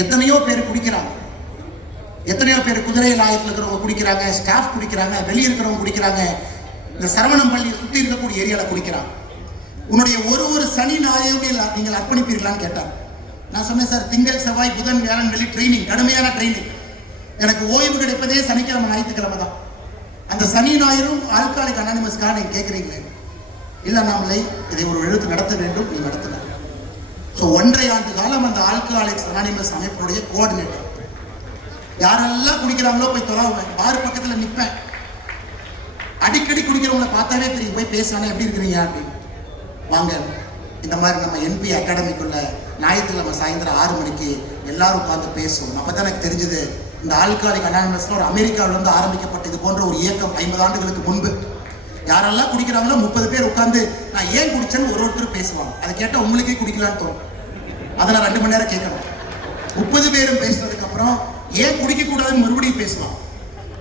எத்தனையோ பேர் குடிக்கிறாங்க, எத்தனையோ பேர் குதிரை லாயத்தில் இருக்கிறவங்க குடிக்கிறாங்க, ஸ்டாஃப் குடிக்கிறாங்க, வெளியே இருக்கிறவங்க குடிக்கிறாங்க, இந்த சரவணம் பள்ளி சுற்றி இருக்கக்கூடிய ஏரியாவில் குடிக்கிறாங்க. உன்னுடைய ஒரு சனி ஞாயிறு நீங்கள் அர்ப்பணிப்பீர்களான்னு கேட்டாங்க. நான் சொன்னேன், சார் திங்கள் செவ்வாய் புதன் வியாழன் வெள்ளி ட்ரைனிங், கடுமையான ட்ரைனிங். எனக்கு ஓய்வு கிடைப்பதே சனிக்கிழமை ஞாயிற்றுக்கிழமை தான். அந்த சனி ஞாயிறும் ஆல்காலிக் அனானிமஸ்க்காக நீங்க கேட்குறீங்களே, இல்லை நாமளை இதை ஒரு எழுத்து நடத்த வேண்டும், நீ நடத்தலாம். ஸோ 1.5 ஆண்டு காலம் அந்த ஆல்கஹாலிக்ஸ் அனானிமஸ் அமைப்பினுடைய கோஆர்டினேட்டர். யாரெல்லாம் குடிக்கிறாங்களோ போய் தொலைவேன், பார் பக்கத்தில் நிற்பேன். அடிக்கடி குடிக்கிறவங்களை பார்த்தாலே தெரியும், போய் பேசுவானே எப்படி இருக்கிறீங்க அப்படின்னு. வாங்க, இந்த மாதிரி நம்ம என்பி அகாடமிக்குள்ள ஞாயிற்றுக்கிழமை சாயந்தரம் 6 மணிக்கு எல்லாரும் உட்காந்து பேசுவோம். அப்போ தான் எனக்கு தெரிஞ்சது, இந்த ஆல்கஹாலிக் அனானிமஸ்ல ஒரு அமெரிக்காவிலிருந்து ஆரம்பிக்கப்பட்ட இது போன்ற ஒரு இயக்கம் 50 ஆண்டுகளுக்கு முன்பு. யாரெல்லாம் குடிக்கிறாங்களோ 30 பேர் உட்காந்து நான் ஏன் குடிச்சேன்னு ஒருத்தர் பேசுவாங்க. அதை கேட்டால் உங்களுக்கே குடிக்கலான்னு தோணும். அதை நான் 2 மணி நேரம் கேட்கணும். 30 பேரும் பேசுனதுக்கு அப்புறம் ஏன் குடிக்க கூடாதுன்னு மறுபடியும் பேசுவாங்க.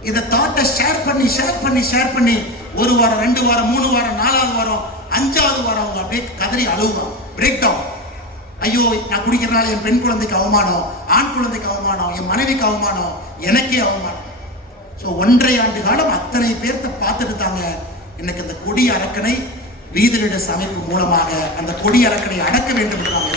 இதை தாட்டை ஷேர் பண்ணி 1 வாரம் 2 வாரம் 3 வாரம் 4வது வாரம் 5வது வாரம் அவங்க அப்படியே கதறி அழுவாங்க, பிரேக் டவுன். ஐயோ, நான் குடிக்கிறனால என் பெண் குழந்தைக்கு அவமானம், ஆண் குழந்தைக்கு அவமானம், என் மனைவிக்கு அவமானம், எனக்கே அவமானம். ஸோ 1.5 ஆண்டு காலம் அத்தனை பேர்த்த பார்த்துட்டு தாங்க இன்னைக்கு அந்த கொடி அரக்கனை வீதிலிட அமைப்பு மூலமாக அந்த கொடி அரக்கனை அடக்க வேண்டும் என்று நாம்